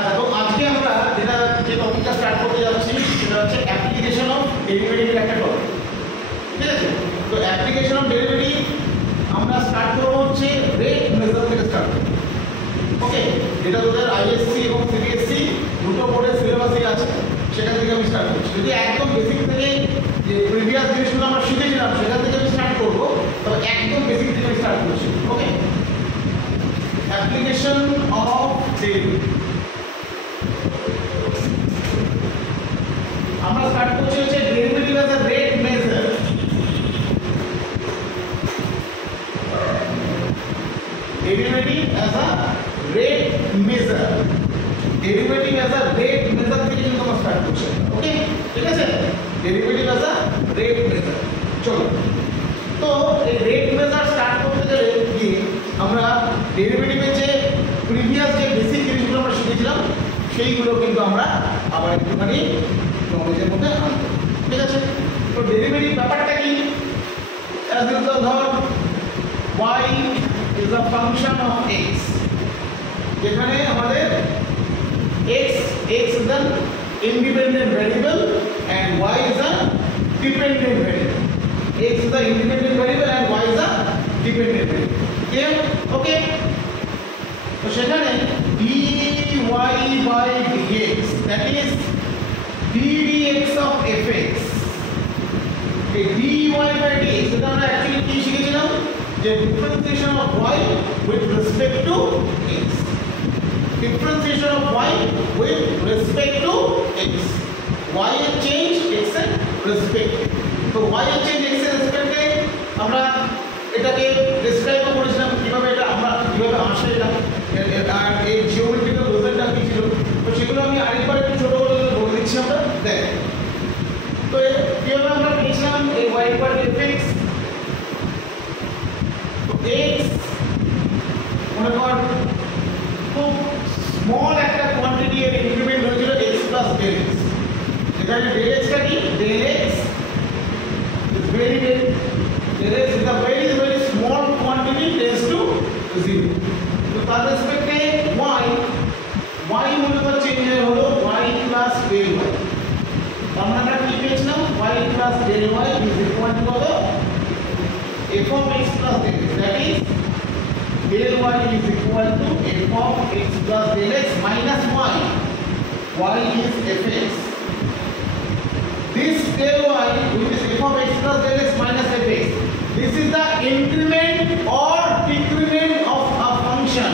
আচ্ছা, তো আজকে আমরা যে টপিকটা স্টার্ট করতে যাচ্ছি সেটা হচ্ছে অ্যাপ্লিকেশন অফ ডেরিভেটিভের একটা টপিক। ঠিক আছে, তো অ্যাপ্লিকেশন অফ ডেরিভেটিভ আমরা স্টার্ট করবো হচ্ছে রেট মেজার থেকে স্টার্ট করব। ওকে, যেটা তোদের আইএসসি এবং সিবিএসসি দুটো বোর্ডের সিলেবাসে আছে, সেখান থেকে আমি স্টার্ট করছি। যদি একদম বেসিক থেকে যে প্রিভিয়াস জিনিসগুলো আমরা শিখেছিলাম সেখান থেকে আমি স্টার্ট করবো, তবে একদম বেসিক থেকে আমি স্টার্ট করছি। ওকে, অ্যাপ্লিকেশন অফ ডেরিভেটিভ আমরা স্টার্ট করছি হচ্ছে derivative as a rate measure. Derivative as a rate measure, derivative as a rate measure থেকে কিন্তু আমরা স্টার্ট করছি। ওকে, ঠিক আছে, derivative as a rate measure. চলো, তো এই রেট মেজার স্টার্ট করতে গেলে গিয়ে আমরা ডেরিভেটিভের যে প্রিভিয়াস যে বেসিক জিনিসগুলো আমরা শিখেছিলাম সেইগুলো কিন্তু আমরা আবার একটুখানি নলেজের মধ্যে আনবো। ঠিক আছে, তো ডেরিভেটিভ ব্যাপারটা কি? অ্যাজ ইউজুয়াল ধর y is a function of x, যেখানে আমাদের x is an independent variable and y is a dependent variable. X is the independent variable and y is a dependent variable. Clear? Okay, তো সেখানে dy by dx, that is ddx of fx, এই dy by dx এটা আমরা অ্যাকচুয়ালি কি শিখেছিলাম? যে differentiation of y with respect to x, differentiation of y with respect to x, y এর change x এর রেসপেক্টে। তো y এর চেঞ্জ x এর রেসপেক্টে আমরা এটাকে ডেসক্রাইব করেছিলাম কিভাবে, এটা আমরা কিভাবে আসে এটা, আর এই জিওমেট্রিক্যাল রিজনটা কি ছিল, তো সেগুলো আমি আরেকবার একটু ছোট করে বলে দিচ্ছি। আমরা দেখ, তো কিভাবে আমরা পেয়েছিলাম এই y ইকুয়াল টু fx, তো x মনে কর খুব স্মল একটা কোয়ান্টিটি এর ইনক্রিমেন্ট হয়েছিল x প্লাস del x, এখানে del x টা কি? del x is very del x is a very very small quantity tends to 0, তো তার রেসপেক্টে y মনে কর চেঞ্জ হলো y প্লাস del y, আমরা কি পেয়েছিলাম? y plus del y is equal to কত? f of x plus del x, that is del y is equal to f of x plus del x minus y. Y is fx. This del y, which is f of x plus del x minus fx, this is the increment or decrement of a function.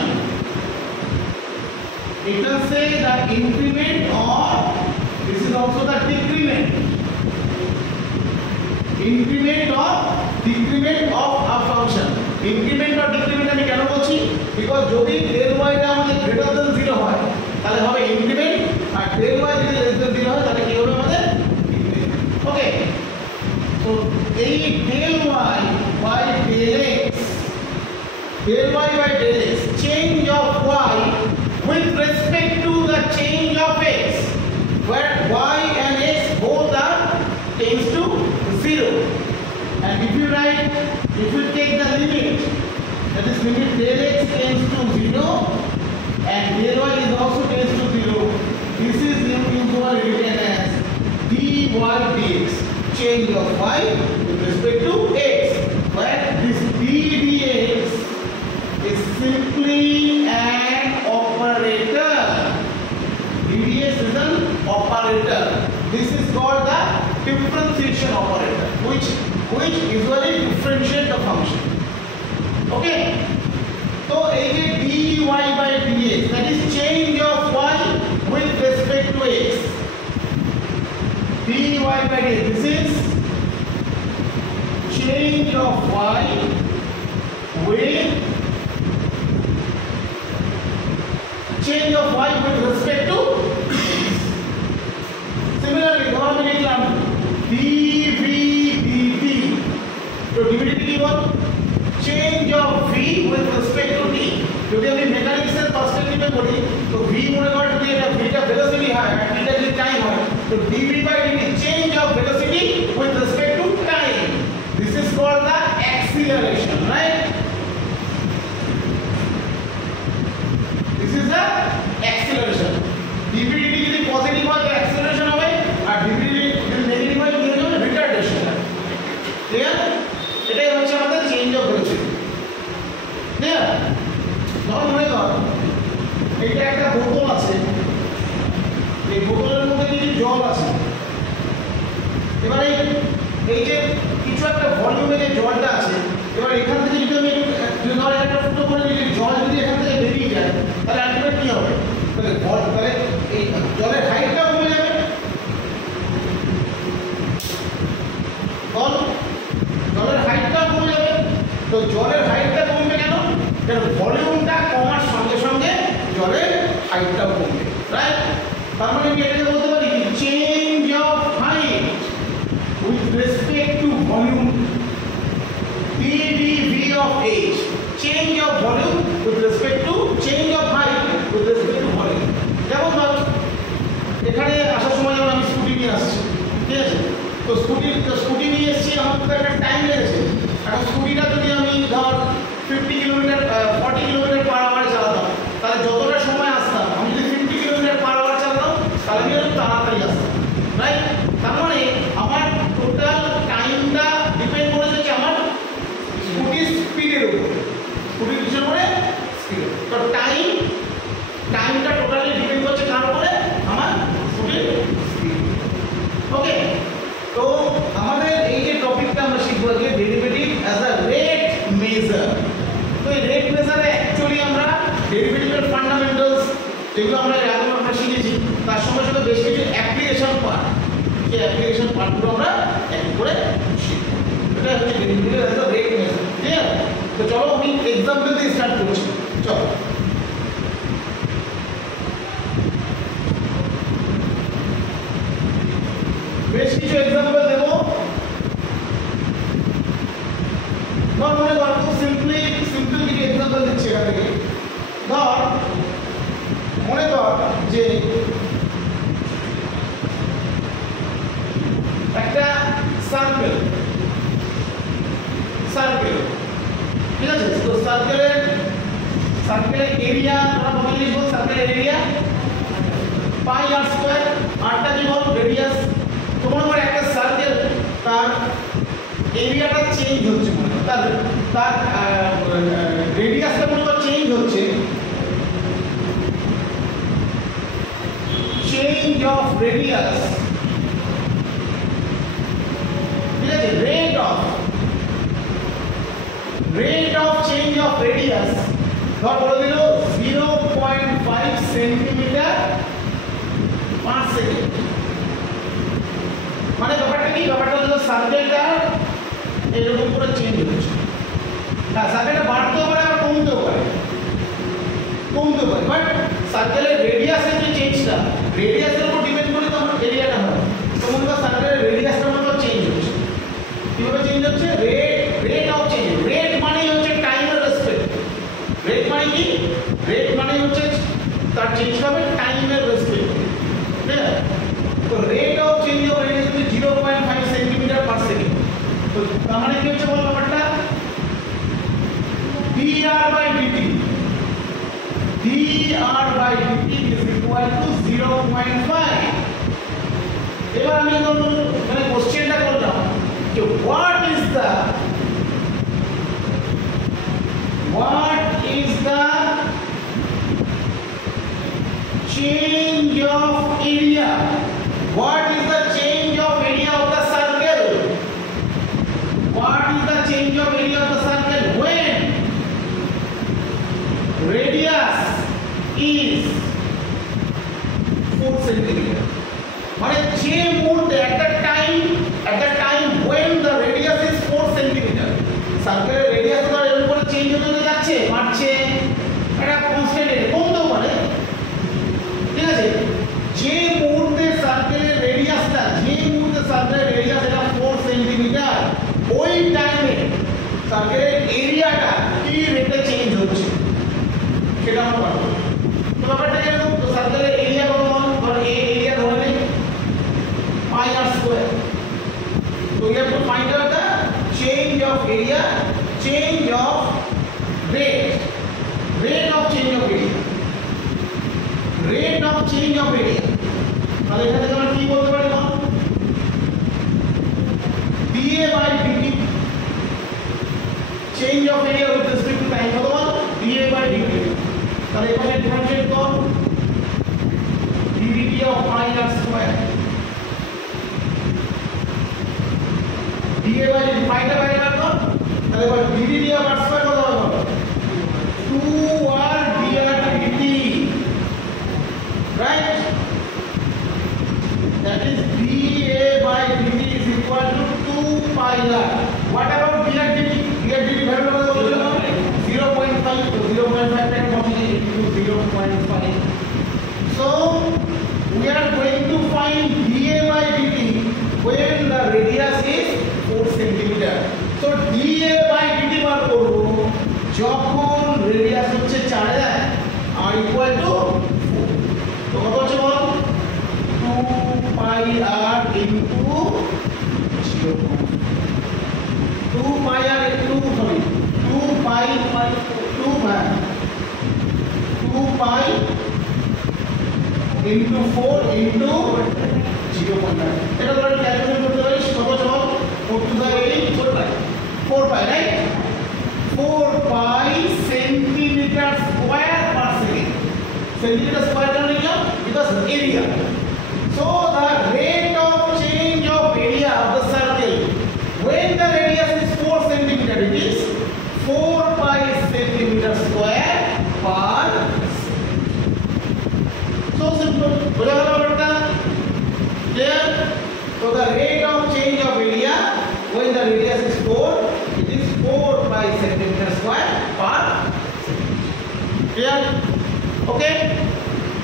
It will say the increment or this is also the decrement. Increment or decrement of a function. Increment or decrement আমি কেন বলছি? বিকজ যদি del y টা আমাদের greater than 0 হয় তাহলে হবে ইনক্রিমেন্ট, আর del y যদি লেস দ্যান 0 হয় তাহলে কি হবে আমাদের ডিক্রিমেন্ট। ওকে, তো এই del y by del x, del y by del x, change of y with respect to the change of x, where y and x both are tends to 0. And if you take the limit, that is limit del x tends to 0 and del y is also tends to 0, this is usually written as dy dx, change of y with respect to x, where this d dx is simply an operator. dx is an operator. This is called the differentiation operator, which usually differentiate the function. Okay, so a dy by dx, that is change of y with respect to x, dy by dx, this is change of y with respect to x. Similarly, ধর আমি লিখলাম dv dt, তো dv dt কি বল? Change of v with respect to t। যদি আমি মেকানিক্সের পার্সপেক্টিভে করি তো v মনে কর যদি এটা v টা ভেলোসিটি হয় আর t টা যদি টাইম হয়, তো dv by dt change of velocity with respect to time, this is called the acceleration, right? This is the acceleration. Clear? ধর মনে কর এইটা একটা বোতল আছে, এই বোতলের মধ্যে কিছু জল আছে। এবার এই যে কিছু একটা ভলিউমে যে জলটা আছে, এবার এখান থেকে যদি আমি ধর একটা ফুটো করে যদি জল যদি এখান থেকে বেরিয়ে যায়, তাহলে আলটিমেট কি হবে? তাহলে এই জলের হাইটটা কমে যাবে। জলের হাইটটা কমে যাবে। তো জলের হাইটটা কমবে কেন? কারণ ভলিউমটা কমার সঙ্গে সঙ্গে জলের হাইটটাও কমবে, রাইট? তার মানে আমি এটাকে বলতে পারি change of height with respect to volume, PdV of H, change of volume with respect to change of height with respect to volume. যেমন ধর এখানে আসার সময় যেমন আমি স্কুটি নিয়ে আসছি, ঠিক আছে? তো স্কুটি নিয়ে এসেছি, আমার তো একটা টাইম লেগেছে। এখন স্কুটিটা যদি আমি ধর 40 কিলোমিটার পার আওয়ারে চালাতাম, তাহলে যতটা সময় আসতাম, আমি যদি 50 কিলোমিটার পার আওয়ার চালাতাম, তাহলে আমি একটু তাড়াতাড়ি আসতাম, রাইট? তার মানে আমার টোটাল টাইমটা ডিপেন্ড করেছে যে আমার স্কুটির স্পিডের উপর, স্কুটির কিসের উপরে? স্পিড। তো টাইমটা টোটালি ডিপেন্ড করছে কার উপরে? আমার স্কুটির স্পিড। ওকে, তো আমাদের এই যে টপিকটা আমরা শিখবো যে derivative as a rate measure. তো এই রেট মেজারে অ্যাকচুয়ালি আমরা ডেরিভেটিভের ফান্ডামেন্টালস যেগুলো আমরা এখন আমরা শিখেছি, তার সঙ্গে সঙ্গে বেশ কিছু অ্যাপ্লিকেশন পার্ট, সেই অ্যাপ্লিকেশন পার্টগুলো আমরা এক করে শিখবো। এটা হচ্ছে derivative as a rate measure, clear? তো চলো আমি এক্সাম্পল দিয়ে স্টার্ট করছি। চলো বেশ কিছু এক্সাম্পল দেবো। ধর মনে কর খুব সিম্পল কিছু এক্সাম্পল দিচ্ছি এখান থেকে। ধর মনে কর যে একটা সার্কেল, ঠিক আছে? তো সার্কেলের এরিয়া আমরা বলে লিখবো, সার্কেলের এরিয়া পাই আর স্কয়ার, আরটা কি বল? রেডিয়াস। তো মনে কর একটা সার্কেল, তার এরিয়াটা চেঞ্জ হচ্ছে, তার রেডিয়াসটা মনে কর চেঞ্জ হচ্ছে, চেঞ্জ অফ রেডিয়াস, ঠিক আছে? Rate of change of radius ধর বলে দিল 0.5 সেন্টিমিটার পার সেকেন্ড। মানে ব্যাপারটা কি? ব্যাপারটা হলো সার্কেলটা এরকম করে চেঞ্জ হচ্ছে। হ্যাঁ, সার্কেলটা বাড়তেও পারে আর কমতেও পারে, বাট সার্কেলের রেডিয়াসের যে চেঞ্জটা, রেডিয়াসের উপর ডিপেন্ড করে তো আমার এরিয়াটা হয়। তো মনে করো সার্কেলের রেডিয়াসটা মনে করো চেঞ্জ হচ্ছে। কিভাবে চেঞ্জ হচ্ছে? Rate of change. রেট মানে হচ্ছে টাইমের রেসপেক্ট। রেট মানে কি? রেট মানে হচ্ছে তার চেঞ্জ হবে টাইমের রেসপেক্ট, ঠিক আছে? তো rate of change of radius হচ্ছে 0.5 সেন্টিমিটার পার সেকেন্ড। তো তার মানে কি হচ্ছে বল ব্যাপারটা? dr/dt is equal to 0.5। এবার আমি মানে কোশ্চেনটা করলাম যে what is the change of area? What is the change of area of the circle? What is the change of area of the circle when radius is 4 centimeter? মানে যে মুহূর্তে at the time when the radius is 4 centimeter, সার্কেলের রেডিয়াস তো এর উপরে চেঞ্জ হতে যাচ্ছে, বাড়ছে, এটা কনস্ট্যান্ট, কমতেও পারে, ঠিক আছে? যে মুহূর্তে সার্কেলের রেডিয়াসটা এটা 4 সেন্টিমিটার, ওই টাইমে সার্কেলের এরিয়াটা কি রেটে চেঞ্জ হচ্ছে সেটা আমরা পাবো। তো ব্যাপারটা কিরকম? তো সার্কেলের এরিয়া কত? ধর এই এরিয়া ধরে নেই পাই আর স্কয়ার। তো we have to find out the change of area, change of rate of change of area, তাহলে এখানে আমরা কি বলতে পারি? dA/dt change of area with respect to time কত বল? তাহলে এখানে ডিফারেন্সিয়েট কর ddt of pi r square dA by dt pi টা বাইরে বার কর তাহলে এবার ddt of r square কত হবে 2r dr dt right that is dA by dt is equal to 2 pi r what about dr dt dr dt value কত বলছিল 0.5 তো 0.5 টাকে multiply into 0.5 so we are going to find dA by dt when the radius is 4 cm so dA by dt বার করব যখন রেডিয়াস হচ্ছে 4 r equal to 4 তো কত হচ্ছে বল 2 pi r into 0 2 pi r into sorry 2 pi 2 pi into 4 into 0.9 এটা তোমরা ক্যালকুলেট করতে পারিস কত জবাব 4 to the 8 4 pi right 4 pi centimeter square per second centimeter square কেন লিখলাম because area so the rate of change of area of the circle when the radius is 4 centimeter it is 4 pi centimeter square per so simple बोला वाला बेटा clear so the rate of change of area when the radius is 4 it is 4 pi centimeter square per clear okay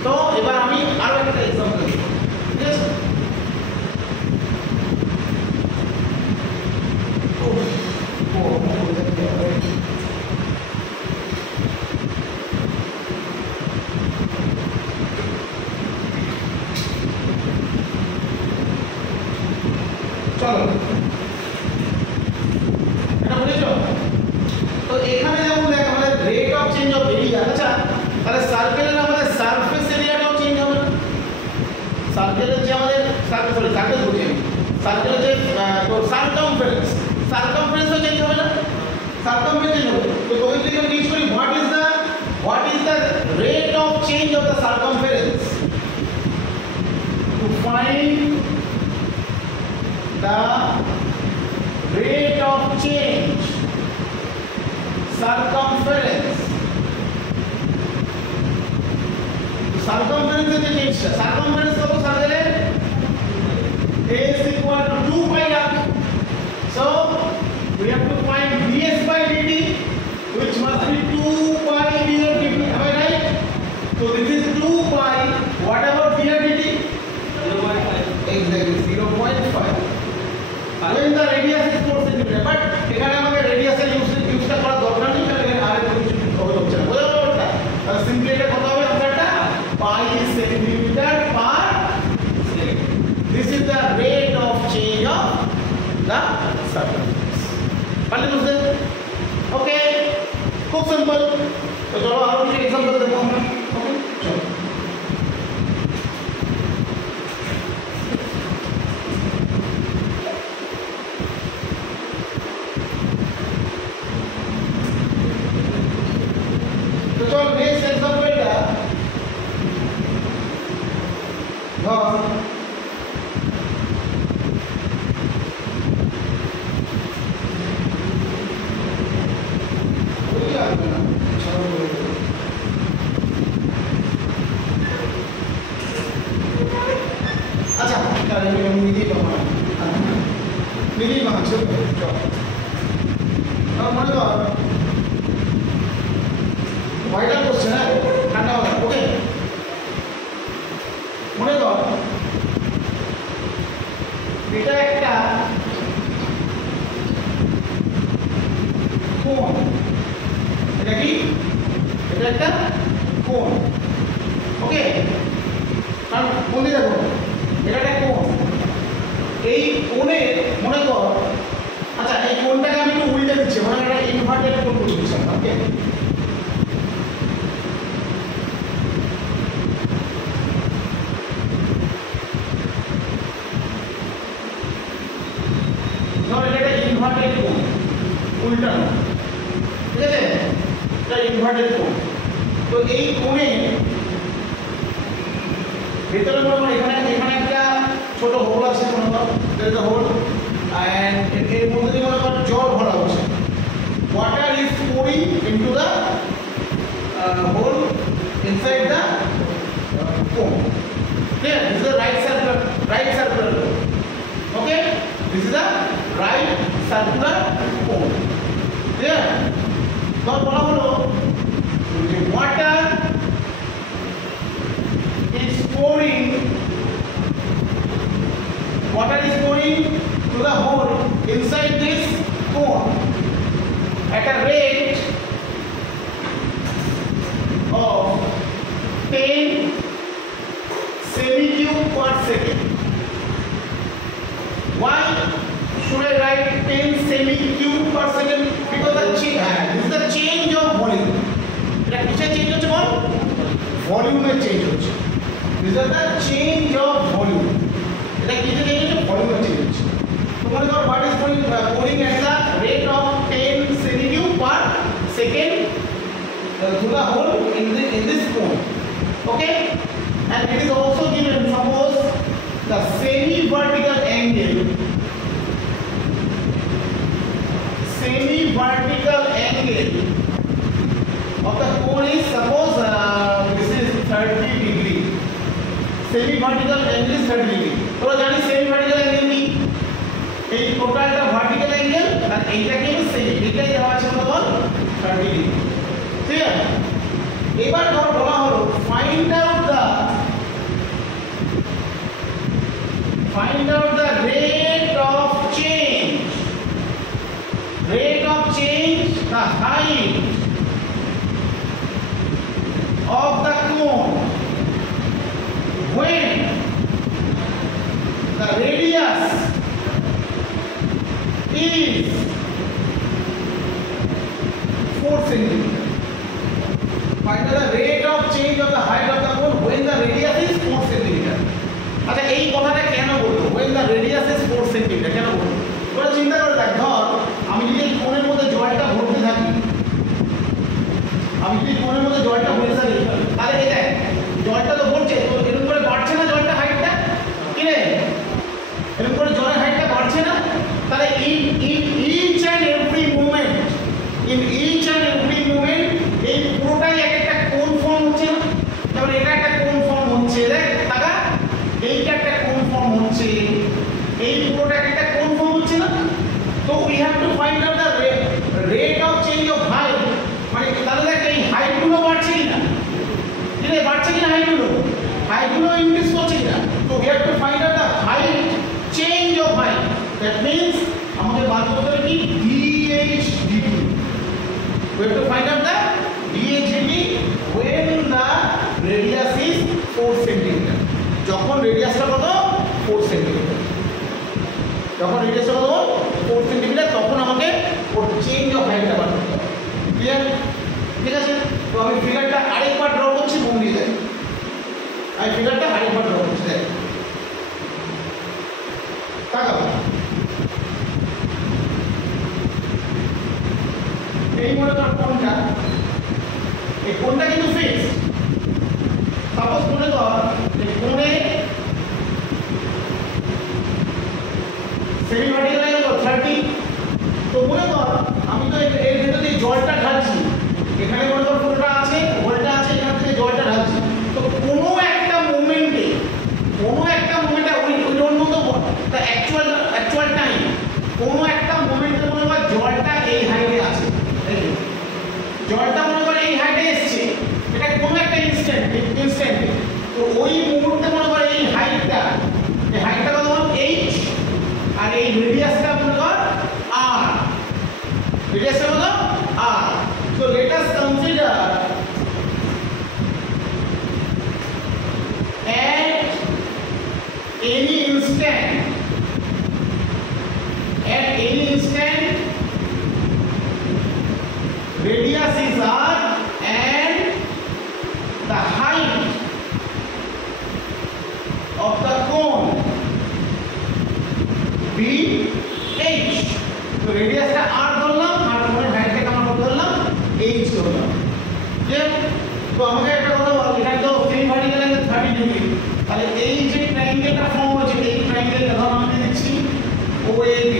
so এবার আমি আরো একটা एग्जांपल দেব yes চলো এটা বুঝেছো তো এখানে যেমন দেখ আমাদের rate of change of area আচ্ছা তাহলে সার্কেলের আমাদের সারফেস এরিয়াটাও চেঞ্জ হবে না সার্কেলের যে আমাদের সরি সার্কেল বলছি সার্কেলের যে তো সারকামফারেন্সও চেঞ্জ হবে না সারকামফারেন্স চেঞ্জ হবে তো ওই থেকে জিজ্ঞেস করি what is the rate of change of the circumference to find the rate of change circumference is the change circumference কত সার্কেলে is equal to 2 pi r so we have to find ds by dt which must be 2 pi dr dt am I right so this is 2 pi what about dr dt 0.5 exactly 0.5 when the radius is 4 cm but এখানে আমাকে রেডিয়াসের ইউজটা করা দরকার নেই কারণ এখানে আর কিছু হবে হচ্ছে না বুঝতে পারছো তাহলে সিম্পলি এটা কত হবে আনসারটা pi centimeter per second this is the rate of change of the circumference পারলে বুঝতে ওকে খুব সিম্পল তো চলো আরো কিছু एग्जांपल দেখো আমরা ওকে চলো तो नेक्स्ट एग्जांपल টা ধর ওই আসবে না আচ্ছা তাহলে আমি নিজেই বানাবো নিজেই বানাচ্ছি চল আর মনে কর ভাইটাল কোশ্চেন হ্যাঁ ঠান্ডা হবে ওকে মনে কর এটা একটা কোণ এটা কি এটা একটা কোণ ওকে কারণ কোণে দেখো এটা একটা কোণ এই কোণে মনে কর আচ্ছা এই কোণটাকে আমি একটু উল্টে দিচ্ছি মানে একটা ইনভার্টেড কোণ করে দিচ্ছি ওকে ইনভার্টেড কোণ উল্টানো ঠিক আছে এটা ইনভার্টেড কোণ তো এই কোণে ভিতরে মনে করো এখানে একটা ছোট হোল আছে, মনে করো there is a hole and এর মধ্যে দিয়ে মনে করো জল ভরা হচ্ছে, water is pouring into the hole inside the cone. Clear? This is the right circular cone. Okay, this is the right circular cone. Clear? তো বলা হলো যে water is pouring to the hole inside this cone at a rate of 10 semi-cube per second. Why should I write 10 semi-cube per second? Because this is the change of volume. এটা কিসের চেঞ্জ হচ্ছে বল? ভলিউমের চেঞ্জ হচ্ছে। This is the change of volume. এটা কিসের চেঞ্জ হচ্ছে? ভলিউমের চেঞ্জ হচ্ছে। তো মনে করো what is pouring at the rate of 10 semi-cube per second through the hole in this cone. Okay, and it is also given, suppose the semi-vertical angle of the cone is, suppose this is 30 degree. Semi-vertical angle is 30 degree. তোমরা জানি semi-vertical angle কি? এই টোটালটা vertical angle আর এইটাকে সেমি, এটাই দেওয়া আছে কত বল? 30 ডিগ্রি। ঠিক আছে, এবার ধর বলা হলো find out the rate of change, the height of the cone when the radius is 4 centimeter. Find the rate of change of the height of the cone when the radius is 4 centimeter. আচ্ছা এই কথাটা কেন বলতো? when the radius is 4 centimeter কেন বলতো? তোমরা চিন্তা করে দেখ, ধর আমি যদি এই কোণের মধ্যে জলটা ভরতে থাকি, তাহলে এই দেখ জলটা তো ভরছে, তো এরকম করে বাড়ছে না জলটা হাইটটা? কি রে, এরকম করে জলের হাইটটা বাড়ছে না? তাহলে in each and every moment এই পুরোটাই একটা কোণ ফর্ম হচ্ছে না? যেমন এটা একটা কোণ ফর্ম হচ্ছে, দেখ টাকা এইটা একটা কোণ ফর্ম হচ্ছে, এই পুরোটা একটা কোণ ফর্ম হচ্ছে না? তো we have to find out the rate of change of height, মানে তাহলে দেখ এই হাইট গুলো বাড়ছে কিনা, কি রে বাড়ছে কিনা হাইট গুলো ইনক্রিজ করছে কিনা? তো we have to find out the height change of height. That means আমাদের বার করতে হবে কি dH/dt. We have to find out the dH/dt when the radius is 4 cm. যখন রেডিয়াসটা কত? 4 cm. যখন রেডিয়াসটা কত? 4 cm, তখন আমাকে ওর চেঞ্জ অফ হাইটটা বার করতে হবে। ক্লিয়ার? ঠিক আছে, তো আমি ফিগারটা আরেকবার ড্র করছি, মন দিয়ে দেখ। আমি ফিগারটা আরেকবার ড্র করছি, দেখ তাকাও। এই মনে কর কোণটা, এই কোণটা কিন্তু ফিক্সড। সাপোজ মনে কর এই কোণে সেমি-ভার্টিক্যাল অ্যাঙ্গেল 30, তো মনে কর আমি তো এর ভেতর দিয়ে জলটা ঢালছি, এখানে মনে কর পুরোটা আছে, হোলটা আছে, এখান থেকে জলটা ঢালছি। তো কোনো একটা মোমেন্টে we don't know the actual time, কোনো একটা মোমেন্টে মনে কর জলটা এই হাইটে আছে, জলটা মনে কর এই হাইটে এসছে, এটা কোনো একটা ইনস্ট্যান্ট, তো ওই মুহূর্তে মনে কর এই হাইটটা কত বল? h, আর এই রেডিয়াসটা মনে কর r, রেডিয়াসটা কত? r. So let us consider at any instant radius is r and the height of the cone be h. তো রেডিয়াসটা r ধরলাম আর কোণের হাইটটাকে আমরা কত ধরলাম? h ধরলাম। ঠিক তো আমাকে একটা কথা বল, এখানে তো সেমি ভার্টিক্যাল অ্যাঙ্গেল 30 ডিগ্রি, তাহলে এই যে ট্রায়াঙ্গেলটা ফর্ম হচ্ছে, এই ট্রায়াঙ্গেলটা ধরো আমি দিচ্ছি OAB,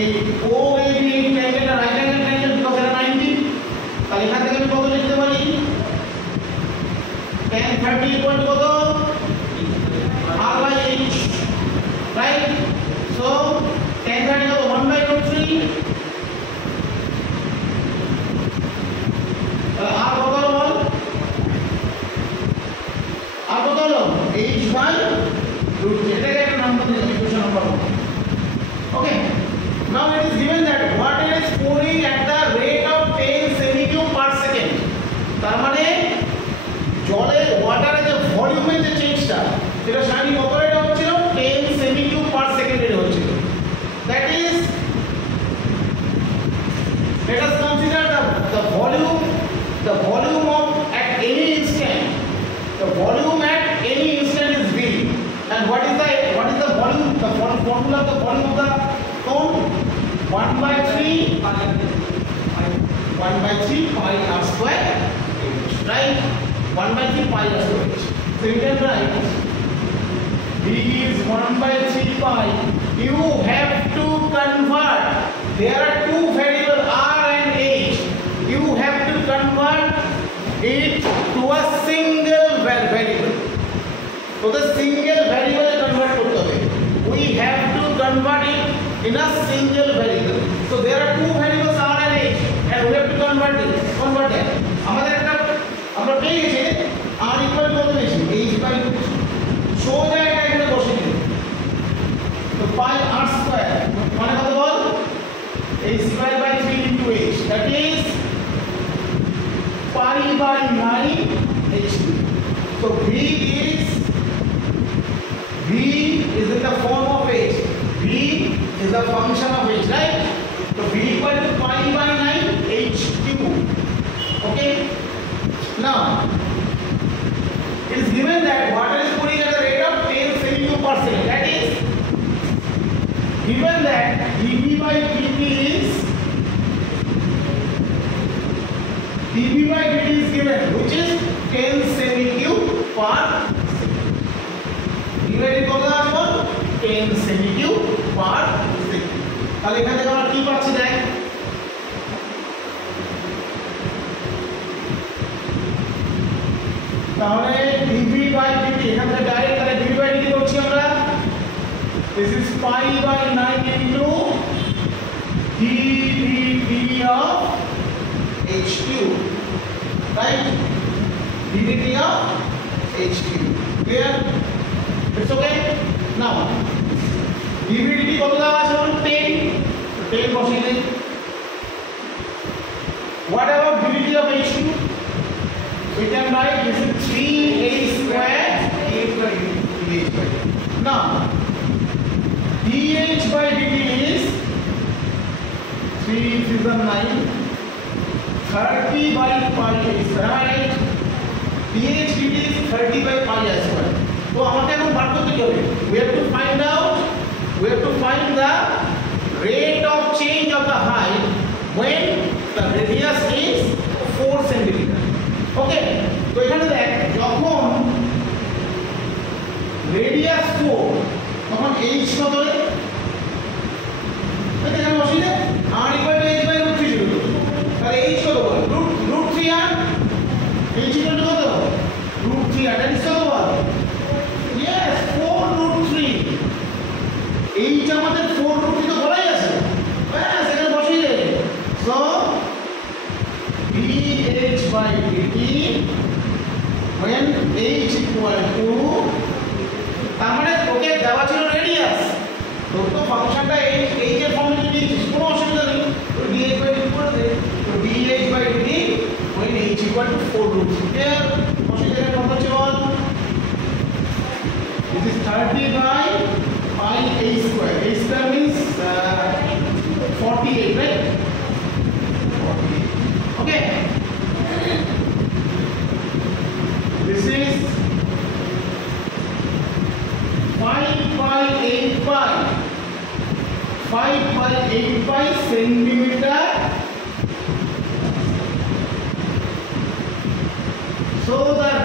এই OAB এই ট্রায়াঙ্গেলটা রাইট অ্যাঙ্গেল ট্রায়াঙ্গেল, বিকজ এটা 90, তাহলে এখান থেকে আমি কত লিখতে পারি, tan 30 ইকুয়াল টু কত, R/H, রাইট? সো tan 30 কত, 1/√3, আর কত হলো বল, আর কত হলো, H/√3, এটাকে একটা নাম্বার দিলাম, equation number 1. Okay, now it is given that water is pouring at the rate of 10 cm³ per second. তার মানে জলের ওয়াটারের যে ভলিউমের যে চেঞ্জটা, সেটা সাইনি কত রেটে হচ্ছিল, 10 cm³ per second রেটে হচ্ছিল। That is, let us consider the volume of at any instant. The volume at any instant is V. And what is the volume? The formula of the volume of the cone, 1/3 pi r square, right? 1/3 pi r square. So you can write V is 1/3 pi. You have to convert. There are two variables R and H. You have to convert it to a single variable. So the single variable convert করতে হবে. We have to convert it in a single variable. So there are two variables R and H, and we have to convert it. আমাদের একটা আমরা পেয়ে গেছি R equal to কত পেয়েছি, H/2. সোজা এটা এখানে বসিয়ে দিন। তো pi r square মানে কত বল, H/3 into H, that is pi/9 H2. So V is in the form of H. V is a function of H, right? So V equal to pi/9 H2. Okay. Now it is given that water is pouring at the rate of 10 cm³ per second. That is given that dV/dt is given, which is 10 cm³ per second. dV/dt কত আসবে, 10 cm³ per second. তাহলে এখান থেকে আমরা কি পাচ্ছি দেখ, তাহলে dV/dt এখান থেকে ডাইরেক্ট তাহলে dV/dt করছি আমরা, this is pi/9 into dV/dt of H2, right? dV/dt of H2, clear? It's okay. Now dV/dt কত দেওয়া আছে, 10 বসিয়ে দিন। What about dV/dt of H2? We can write this is 3H square dH/dt. Now dH/dt is 3 is 9, 30/pi is right. dH/dt is 30/pi square. So আমাকে এখন বার করতে হবে, we have to find the rate of change of the height when the radius is 4 cm. ওকে, তো এখানে দেখ যখন রেডিয়াস 4 তখন h কত রে, এখানে বসিয়ে r equal to h/√3 ছিল, তাহলে h কত বল, √3 আর h equal to কত, √3 আর এটা কত বল, yes 4√3, h আমাদের 4√3 তো বলাই আছে, ব্যাস এখানে বসিয়ে দে। So dH/dt when h equal to, তার মানে ওকে দেওয়া ছিল রেডিয়াস, তো ফাংশনটা h এর ফর্মে দিয়েছিস, কোনো অসুবিধা নেই, তো dH/dt করে দে। তো dH/dt when h equal to 4√3, ক্লিয়ার? অসুবিধা নেই, কত হচ্ছে বল, this is 30/pi h square. H square means 48, right? 48. Okay. This is 5/8 centimeter so the